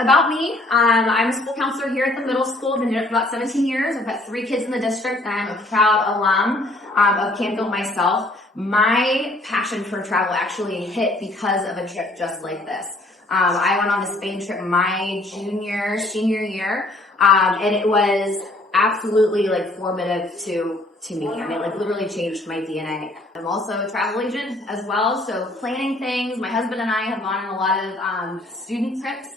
About me, I'm a school counselor here at the middle school. I've been doing it for about 17 years. I've got 3 kids in the district. I'm a proud alum of Canfield myself. My passion for travel actually hit because of a trip just like this. I went on a Spain trip my senior year, and it was absolutely like formative to me. I mean, like literally changed my DNA. I'm also a travel agent as well, so planning things. My husband and I have gone on a lot of student trips.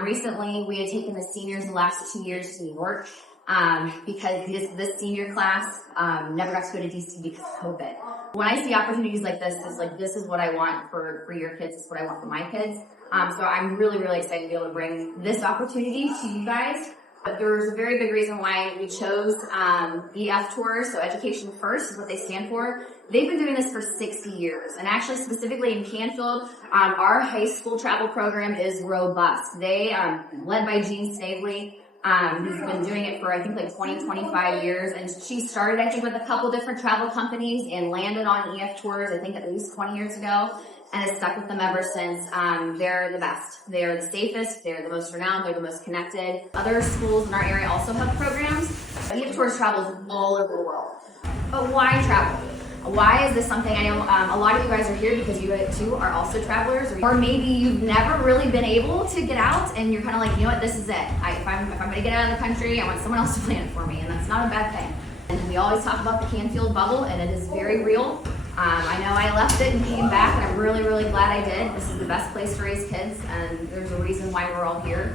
Recently, we had taken the seniors the last 2 years to New York because this senior class never got to go to DC because of COVID. When I see opportunities like this, it's like, this is what I want for your kids. This is what I want for my kids. So I'm really, really excited to be able to bring this opportunity to you guys. But there's a very big reason why we chose EF Tours, so Education First is what they stand for. They've been doing this for 60 years. And actually, specifically in Canfield, our high school travel program is robust. They are led by Jean Snavely, who's been doing it for, I think, like 20, 25 years. And she started, I think, with a couple different travel companies and landed on EF Tours, I think, at least 20 years ago. And has stuck with them ever since. They're the best. They're the safest. They're the most renowned. They're the most connected. Other schools in our area also have programs. EF Tours travels all over the world. But why travel? Why is this something? I know a lot of you guys are here because you too are also travelers, or maybe you've never really been able to get out and you're kind of like, you know what, this is it. If I'm going to get out of the country, I want someone else to plan it for me, and that's not a bad thing. And we always talk about the Canfield bubble, and it is very real. I know I left it and came back, and I'm really, really glad I did. This is the best place to raise kids, and there's a reason why we're all here.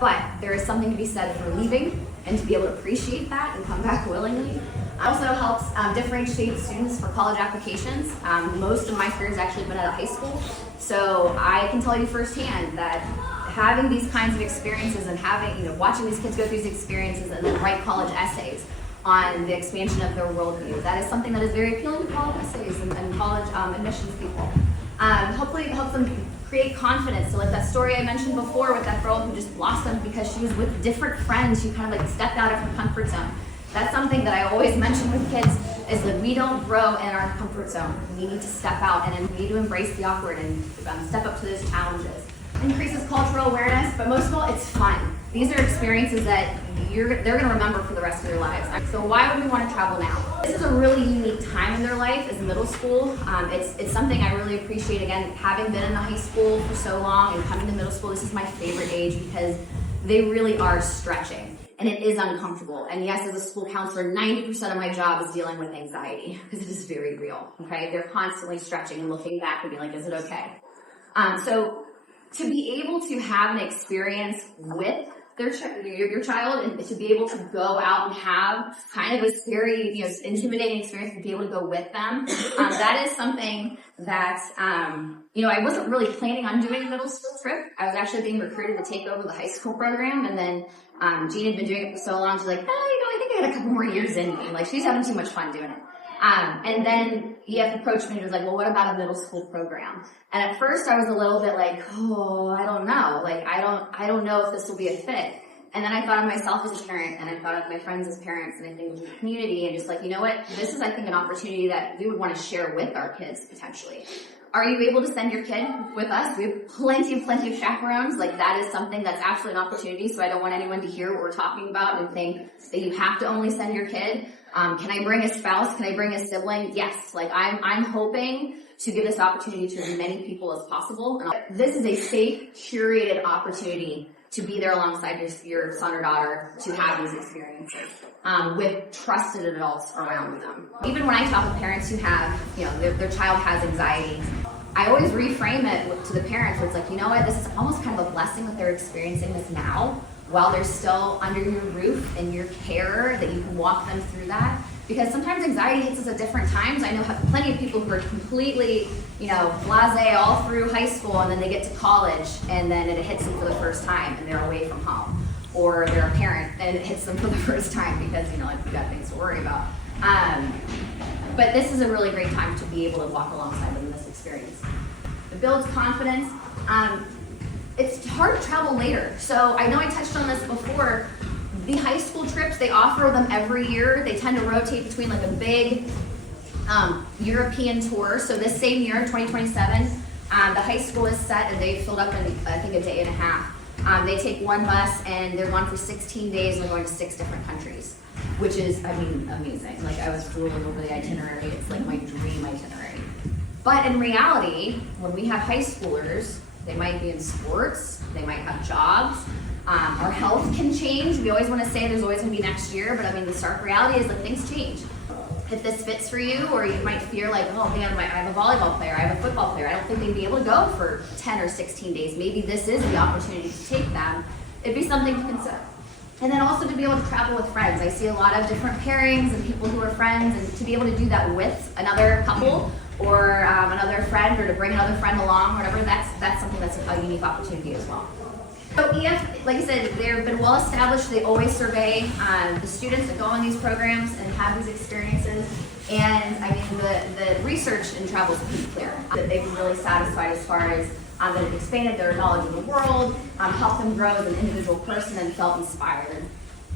But there is something to be said for leaving and to be able to appreciate that and come back willingly. It also helps differentiate students for college applications. Most of my career has actually been out of high school, so I can tell you firsthand that having these kinds of experiences and watching these kids go through these experiences and then write college essays on the expansion of their worldview, that is something that is very appealing to college essays and college admissions people. Hopefully it helps them create confidence. So like that story I mentioned before with that girl who just blossomed because she was with different friends. She kind of like stepped out of her comfort zone. That's something that I always mention with kids, is that we don't grow in our comfort zone. We need to step out and we need to embrace the awkward and step up to those challenges. Increases cultural awareness, but most of all, it's fun. These are experiences that they're going to remember for the rest of their lives. So why would we want to travel now? This is a really unique time in their life as middle school. It's something I really appreciate. Again, having been in the high school for so long and coming to middle school, this is my favorite age because they really are stretching. And it is uncomfortable. And yes, as a school counselor, 90% of my job is dealing with anxiety because it is very real, okay? They're constantly stretching and looking back and being like, is it okay? So to be able to have an experience with your child and to be able to go out and have kind of a scary, intimidating experience and be able to go with them, that is something that, I wasn't really planning on doing a middle school trip. I was actually being recruited to take over the high school program, and then Jean had been doing it for so long, she's like, I think I had a couple more years in me. Like, she's having too much fun doing it. And then EF approached me and was like, well, what about a middle school program? And at first I was a little bit like, I don't know. Like, I don't know if this will be a fit. And then I thought of myself as a parent, and I thought of my friends as parents, and I think of the community, and just like, you know what? This is, I think, an opportunity that we would want to share with our kids potentially. Are you able to send your kid with us? We have plenty of chaperones. Like, that is something that's actually an opportunity, so I don't want anyone to hear what we're talking about and think that you have to only send your kid. Can I bring a spouse? Can I bring a sibling? Yes. Like, I'm hoping to give this opportunity to as many people as possible. And this is a safe, curated opportunity to be there alongside your son or daughter to have these experiences with trusted adults around them. Even when I talk with parents who have, their child has anxiety, I always reframe it to the parents where it's like, you know what, this is almost kind of a blessing that they're experiencing this now while they're still under your roof and your care, that you can walk them through that. Because sometimes anxiety hits us at different times. I know plenty of people who are completely, blasé all through high school, and then they get to college, and then it hits them for the first time, and they're away from home. Or they're a parent, and it hits them for the first time because, you've got things to worry about. But this is a really great time to be able to walk alongside them in this experience. It builds confidence. It's hard to travel later. So I know I touched on this before. The high school trips, they offer them every year. They tend to rotate between like a big European tour. So this same year, 2027, the high school is set, and they filled up in, I think, a day and a half. They take one bus and they're gone for 16 days and they're going to 6 different countries, which is, I mean, amazing. Like I was drooling over the itinerary. It's like my dream itinerary. But in reality, when we have high schoolers, they might be in sports, they might have jobs. Our health can change. We always want to say there's always going to be next year, but I mean, the stark reality is that things change. If this fits for you, or you might fear like, oh man, I have a volleyball player, I have a football player, I don't think they'd be able to go for 10 or 16 days. Maybe this is the opportunity to take them. It'd be something to consider. And then also to be able to travel with friends. I see a lot of different pairings and people who are friends, and to be able to do that with another couple or another friend, or to bring another friend along, whatever, that's something that's a unique opportunity as well. So EF, like I said, they've been well established. They always survey the students that go on these programs and have these experiences. And I mean, the research in travel is pretty clear that they've been really satisfied as far as that have expanded their knowledge of the world, helped them grow as an individual person, and felt inspired.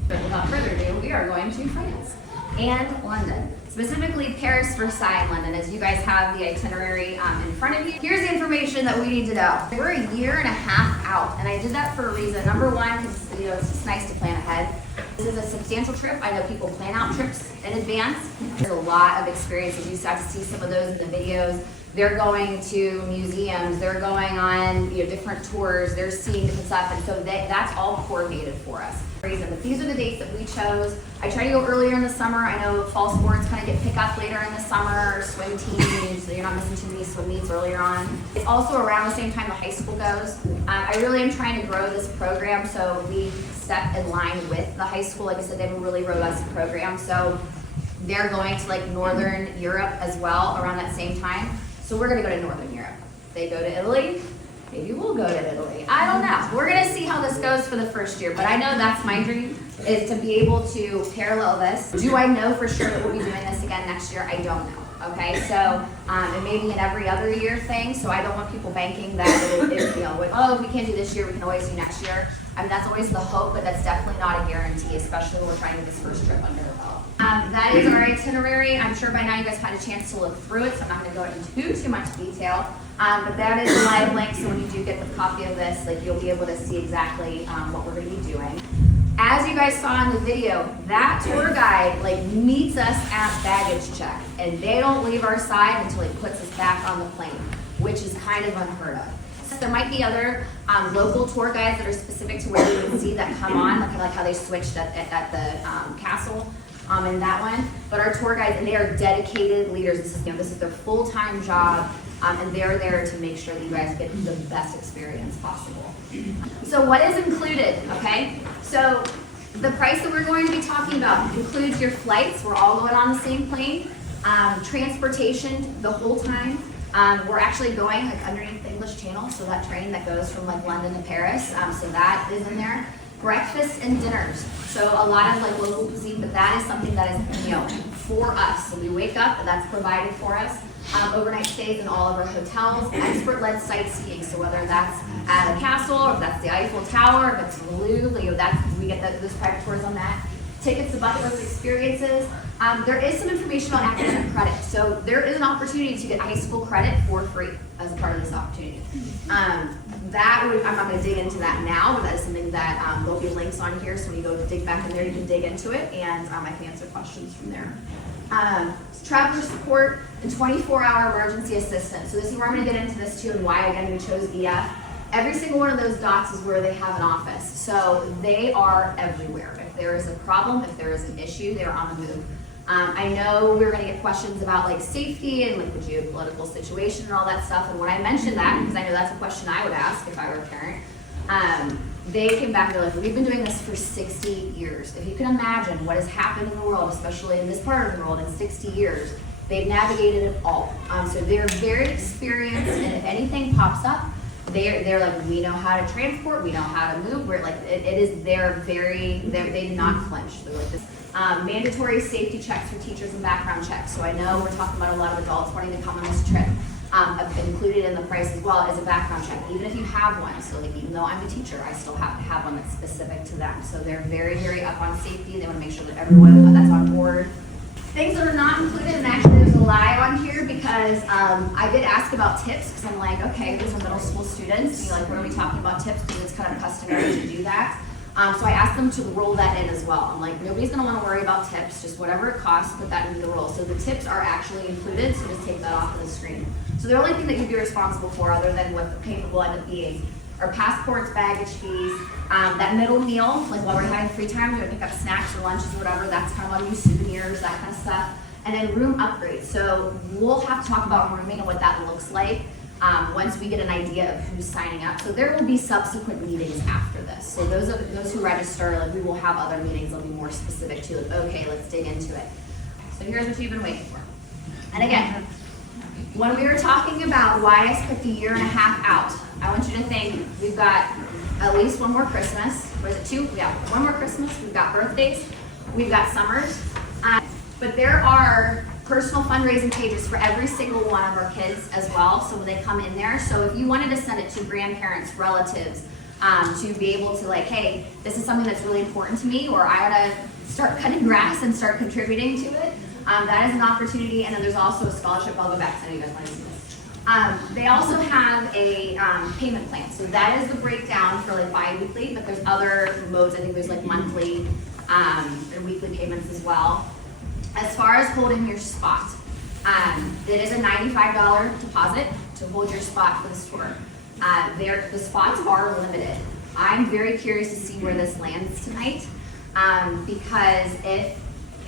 But without further ado, we are going to France and London. Specifically Paris, Versailles, and London, as you guys have the itinerary in front of you. Here's the information that we need to know. We're a year and a half out, and I did that for a reason. Number one, because it's just nice to plan ahead. This is a substantial trip. I know people plan out trips in advance. There's a lot of experiences. You got to see some of those in the videos. They're going to museums, they're going on different tours, they're seeing different stuff, and so that's all coordinated for us. But these are the dates that we chose. I try to go earlier in the summer. I know fall sports kind of get picked up later in the summer, or swim teams, so you're not missing too many swim meets earlier on. It's also around the same time the high school goes. I really am trying to grow this program so we step in line with the high school. Like I said, they have a really robust program, so they're going to like Northern Europe as well around that same time. So we're going to go to Northern Europe. They go to Italy. Maybe we'll go to Italy. I don't know. We're going to see how this goes for the first year. But I know that's my dream, is to be able to parallel this. Do I know for sure that we'll be doing this again next year? I don't know. Okay, so it may be an every other year thing. So I don't want people banking that if we can't do this year, we can always do next year. I mean, that's always the hope, but that's definitely not a guarantee, especially when we're trying to get this first trip under our belt. That is our itinerary. I'm sure by now you guys had a chance to look through it, so I'm not going to go into too much detail. But that is a live link, so when you do get the copy of this, you'll be able to see exactly what we're going to be doing. As you guys saw in the video, that tour guide meets us at baggage check, and they don't leave our side until he puts us back on the plane, which is kind of unheard of. There might be other local tour guides that are specific to where you can see that come on, kind of like how they switched at the castle in that one. But our tour guides, and they are dedicated leaders. This is their full-time job, and they're there to make sure that you guys get the best experience possible. So what is included, okay? So the price that we're going to be talking about includes your flights. We're all going on the same plane. Transportation the whole time. We're actually going underneath the English Channel, so that train that goes from London to Paris, so that is in there. Breakfast and dinners, so a lot of local cuisine, but that is something that is for us. So we wake up and that's provided for us. Overnight stays in all of our hotels. Expert-led sightseeing, so whether that's at a castle, or if that's the Eiffel Tower, if it's the Louvre, we get those private tours on that. Tickets to bucket list experiences. There is some information on academic credit. So there is an opportunity to get high school credit for free as a part of this opportunity. I'm not going to dig into that now, but that is something that there'll be links on here. So when you go to dig back in there, you can dig into it, and I can answer questions from there. Traveler support and 24-hour emergency assistance. So this is where I'm going to get into this too, and why again we chose EF. Every single one of those dots is where they have an office. So they are everywhere. If there is a problem, if there is an issue, they're on the move. I know we're going to get questions about safety and the geopolitical situation and all that stuff. And when I mentioned that, because I know that's a question I would ask if I were a parent, they came back and they're like, we've been doing this for 60 years. If you can imagine what has happened in the world, especially in this part of the world, in 60 years, they've navigated it all. So they're very experienced, and if anything pops up, they're like, we know how to transport, we know how to move. We're they do not flinch. They're like this. Mandatory safety checks for teachers and background checks. So I know we're talking about a lot of adults wanting to come on this trip. Included in the price as well as a background check, even if you have one. So even though I'm a teacher, I still have to have one that's specific to them. So they're very, very up on safety. They want to make sure that everyone that's on board Things that are not included, and actually there's a lie on here because I did ask about tips because I'm like, okay, these are middle school students. You know, like, when are we talking about tips? Because it's kind of customary to do that. So I asked them to roll that in as well. I'm like, nobody's gonna want to worry about tips. Just whatever it costs, put that into the roll. So the tips are actually included. So just take that off of the screen. So the only thing that you'd be responsible for, other than what the payment will end up being, are passports, baggage fees, that middle meal, like while we're having free time, we're gonna pick up snacks or lunches or whatever, that's kind of on you, souvenirs, that kind of stuff. And then room upgrades. So we'll have to talk about rooming and what that looks like once we get an idea of who's signing up. So there will be subsequent meetings after this. So those who register, like, we will have other meetings that'll be more specific to, like, okay, let's dig into it. So here's what you've been waiting for. And again, when we were talking about why I spent a year and a half out, I want you to think we've got at least one more Christmas. Was it 2? Yeah, one more Christmas. We've got birthdays. We've got summers. But there are personal fundraising pages for every single one of our kids as well. So when they come in there, so if you wanted to send it to grandparents, relatives, to be able to, like, hey, this is something that's really important to me, or I want to start cutting grass and start contributing to it, that is an opportunity. And then there's also a scholarship. I'll go back to you guys want to see this. They also have a payment plan. So that is the breakdown for, like, bi-weekly, but there's other modes. I think there's, like, monthly and weekly payments as well. As far as holding your spot, it is a $95 deposit to hold your spot for the tour. The spots are limited. I'm very curious to see where this lands tonight, because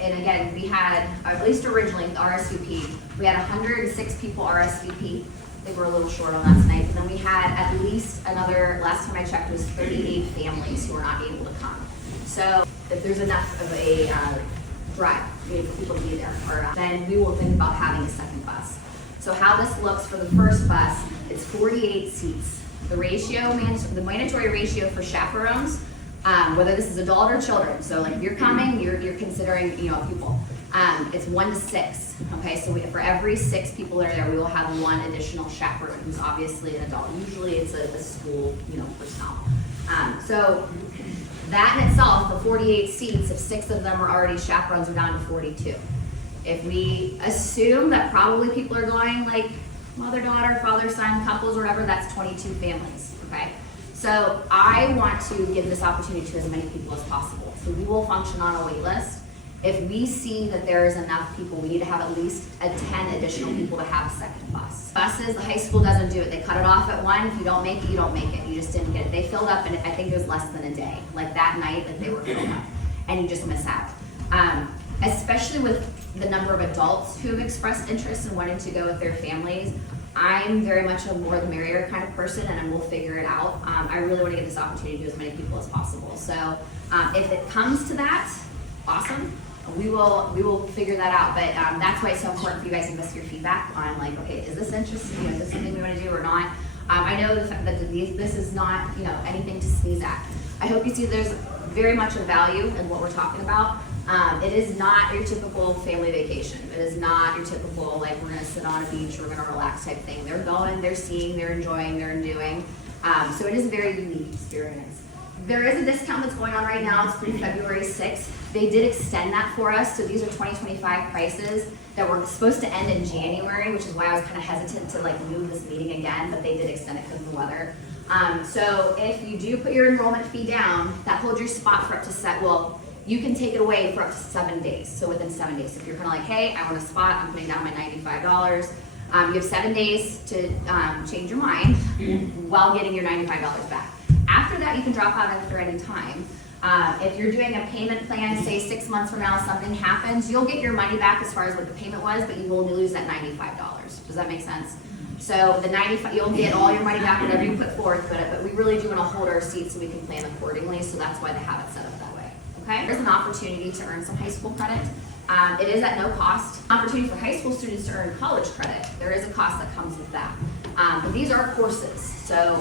and again, we had, at least originally, the RSVP, we had 106 people RSVP. I think we're a little short on that tonight. But then we had at least another, last time I checked, it was 38 families who were not able to come. So if there's enough of a drive, for people to be there, then we will think about having a second bus. So how this looks for the first bus, it's 48 seats. The mandatory ratio for chaperones, whether this is adult or children. So, like, if you're coming, you're considering, a pupil. It's 1 to 6. Okay, so for every 6 people that are there, we will have 1 additional chaperone who's obviously an adult. Usually it's a school, personnel. So that in itself, the 48 seats, if 6 of them are already chaperones, we're down to 42. If we assume that probably people are going, like, mother, daughter, father, son, couples, or whatever, that's 22 families. Okay. So I want to give this opportunity to as many people as possible. So we will function on a wait list. If we see that there is enough people, we need to have at least 10 additional people to have a second bus. Buses, the high school doesn't do it. They cut it off at 1. If you don't make it, you don't make it. You just didn't get it. They filled up, and I think it was less than a day. Like that night, like, they were filled up, and you just miss out. Especially with the number of adults who have expressed interest in wanting to go with their families. I'm very much a more the merrier kind of person, and we'll figure it out. I really want to get this opportunity to as many people as possible. So if it comes to that, awesome. We will figure that out. But that's why it's so important for you guys to give us your feedback on, like, okay, is this interesting? Is this something we want to do or not? I know that this is not anything to sneeze at. I hope you see there's very much a value in what we're talking about. It is not your typical family vacation. It is not your typical, like, we're going to sit on a beach, we're going to relax type thing. They're going, they're seeing, they're enjoying, they're doing. So it is a very unique experience. There is a discount that's going on right now. It's through February 6th. They did extend that for us. So these are 2025 prices that were supposed to end in January, which is why I was kind of hesitant to, like, move this meeting again, but they did extend it because of the weather. So if you do put your enrollment fee down, that holds your spot for up to you can take it away for up to 7 days. So within 7 days, if you're kind of like, hey, I want a spot, I'm putting down my $95. You have 7 days to change your mind while getting your $95 back. After that, you can drop out after any time. If you're doing a payment plan, say 6 months from now, something happens, you'll get your money back as far as what the payment was, but you will lose that $95. Does that make sense? So the 95, you'll get all your money back, whatever you put forth, but we really do want to hold our seats so we can plan accordingly. So that's why they have it set up that way. Okay? There's an opportunity to earn some high school credit. It is at no cost. Opportunity for high school students to earn college credit. There is a cost that comes with that. But these are courses. So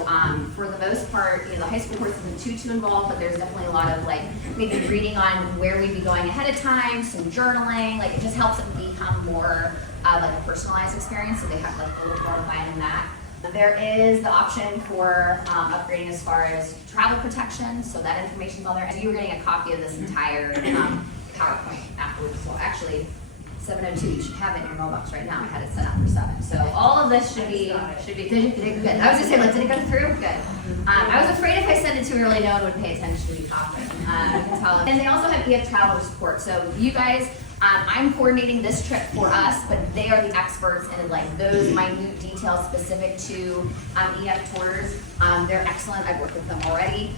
for the most part, the high school course isn't too involved, but there's definitely a lot of, like, maybe reading on where we'd be going ahead of time, some journaling. Like, it just helps it become more like a personalized experience. So they have, like, a little more plan in that. There is the option for upgrading as far as travel protection. So that information's on there. And you're getting a copy of this entire PowerPoint afterwards. So actually, 7:02. You should have it in your mailbox right now. I had it set up for 7. So all of this should be good. I was just saying, did it go through? Good. I was afraid if I sent it too early, no one would pay attention to me talking. I can tell. And they also have EF traveler support. So you guys, I'm coordinating this trip for us, but they are the experts in like those minute details specific to EF tours. They're excellent. I've worked with them already.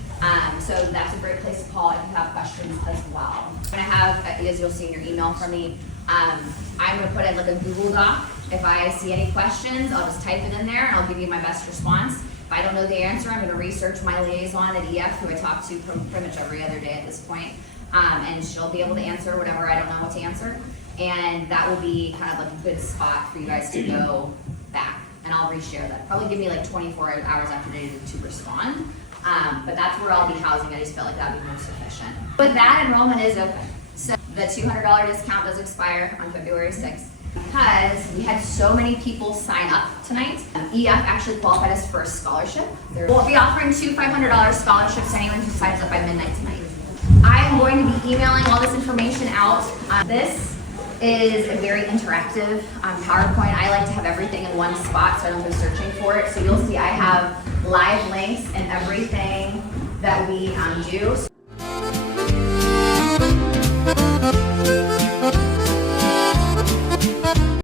So that's a great place to call if you have questions as well. I'm gonna have, as you'll see in your email from me, I'm gonna put in like a Google Doc. If I see any questions, I'll just type it in there and I'll give you my best response. If I don't know the answer, I'm gonna research my liaison at EF, who I talk to pretty much every other day at this point. And she'll be able to answer whatever I don't know what to answer. And that will be kind of like a good spot for you guys to go back. And I'll reshare that. Probably give me like 24 hours after today to respond. But that's where I'll be housing. I just felt like that would be most efficient. But that enrollment is open. So the $200 discount does expire on February 6th. Because we had so many people sign up tonight, EF actually qualified us for a scholarship. We'll be offering 2 $500 scholarships to anyone who signs up by midnight tonight. I'm going to be emailing all this information out. This is a very interactive PowerPoint. I like to have everything in one spot so I don't go searching for it. So you'll see I have live links and everything that we do.